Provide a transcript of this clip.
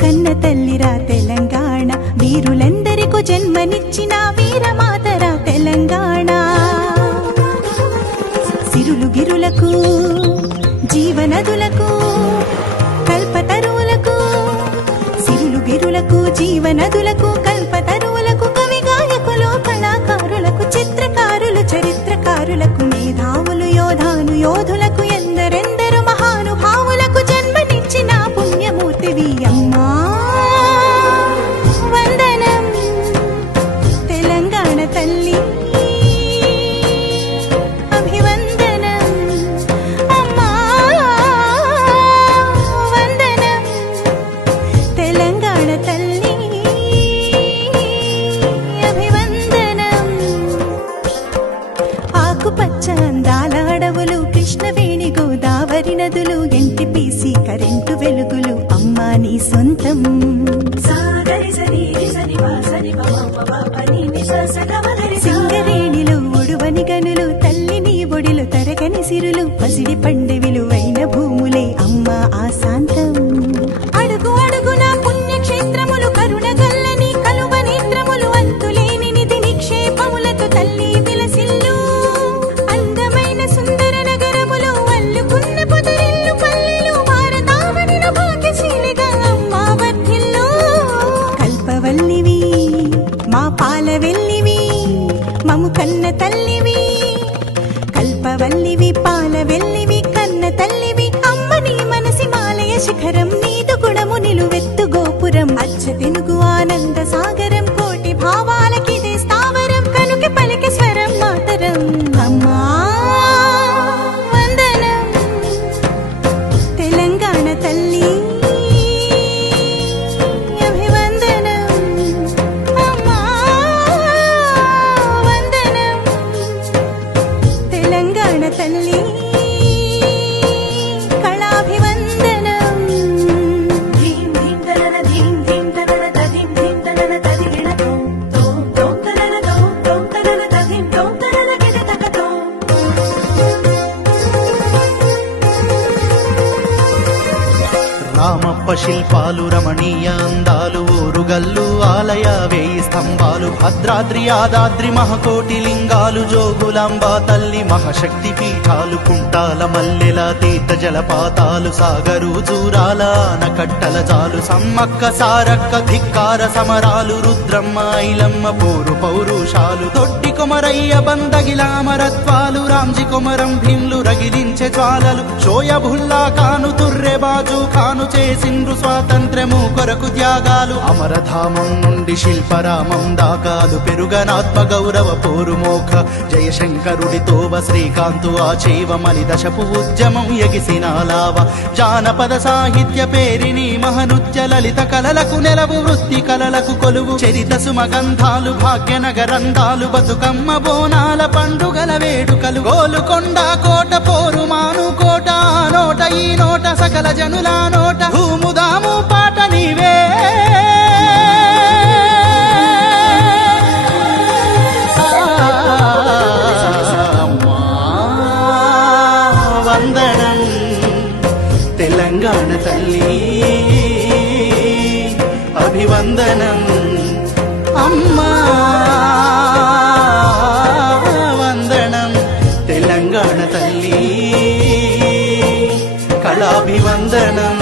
కన్న తల్లిరా తెలంగాణ, వీరులందరికీ జన్మనిచ్చిన వీరమాతరా తెలంగాణ. సిరులు గిరులకు జీవనదులకు కల్పతరువులకు, సిరులు గిరులకు జీవనదులకు కల్పతరువులకు, కవి గాయకులు కళాకారులకు చిత్రకారులు చరిత్రకారులకు, మేధావులు యోధాను యోధులకు, ఎందరెందరు మహానుభావులకు జన్మనిచ్చిన పుణ్యమూర్తివి అమ్మా. వందనం తెలంగాణ తల్లి, అభివందనం అమ్మా. వందనం తెలంగాణ తల్లి, అభివందనం. ఆకుపచ్చ అందాల అడవులు, కృష్ణవేణి గోదావరి నదులు, ఎన్టీపీసీ కరెంటు వెలుగులు, అమ్మా నీ సొంతం. సింగరేణిలో ఒడువని గనులు, తల్లి నీ ఒడిలో తరగని సిరులు, పసిడి పండె విలువైన భూములే అమ్మా ఆశాంతం. అడుగు అడుగున పుణ్యక్షేత్రములు, కరుణగల్లని కలువ నేత్రములు, అంతులేని నిధి నిక్షేపములతో తల్లి విలసిల్లు. అందమైన సుందర నగరములు, అల్లుకున్న పొదరిల్లు పల్లెలు, భారతావనిలో భాగ్యశీలిగా అమ్మా వర్ధిల్లు. కల్పవల్లివి మా పాలవెల్లివి, మము కన్న తల్లివి. కల్పవల్లివి పాలవెల్లివి కన్న తల్లివి, అమ్మ నీ మనసి మాలయ శిఖరం, నీదు గుణము నిలువెత్తు గోపురం, అచ్చ తెనుగు ఆనంద సాగరం, కోటి భావాలకిదే స్థావరం, కనుక పలికి స్వరం మాతరం అమ్మా. వందనం తెలంగాణ తల్లి, అభివందనం అమ్మా. వందనం తెలంగాణ తల్లి, కళాభివందనం. ధీం ధీం తనన ధీం ధీం తనన తధీం ధీం తనన తదిగిణ తోం తోం తోం తనన తోం తోం తనన తధీం తోం తనన గిడ తక తోం. రామప్ప శిల్పాలు రమణీయ అందాలు, ఊరుగల్లు ఆలయ వేయి స్తంభాలు, భద్రాద్రి యాదాద్రి మహకోటి లింగాలు, జోగులాంబ తల్లి మహాశక్తి పీఠాలు, కుంటాల మల్లెల తీర్థ జలపాతాలు, సాగరు జూరాల ఆనకట్టల జాలు, సమ్మక్క సారక్క ధిక్కార సమరాలు, రుద్రమ్మ ఐలమ్మ పోరు పౌరుషాలు, తొట్టి కొమరయ్య బందగిల అమరత్వాలు, రాంజి కొమరం భీమ్లు రగిలించే జ్వాలలు, షోయబుల్లా ఖాను తుర్రె బాజు ఖాను చేసిండ్రు స్వాతంత్ర్యము కొరకు త్యాగాలు, అమరధామం నుండి శిల్పరామం దాకాలు, పెరుగనాత్మ గౌరవ పోరుమోఖ జయశంకరుడితోవ శ్రీకాంతు ఆచేవమని దశపు ఉద్యమం ఎగిసిన లావ, జానపద సాహిత్య పేరిని మహనృత్య లలిత కళలకు నెలవు, వృత్తి కళలకు కొలువు, చరిత సుమగంధాలు భాగ్యనగరంధాలు, బతుకమ్మ బోనాల పండుగల వేడుకలు, గోలుకొండ కోట పోరు మాను కోట, ఆ నోట ఈ నోట సకల జనుల నోట, భూముదాము పాట నీవే. వందనం తెలంగాణ తల్లి, అభివందనం అమ్మా. వందనం తెలంగాణ తల్లి, కళాభివందనం.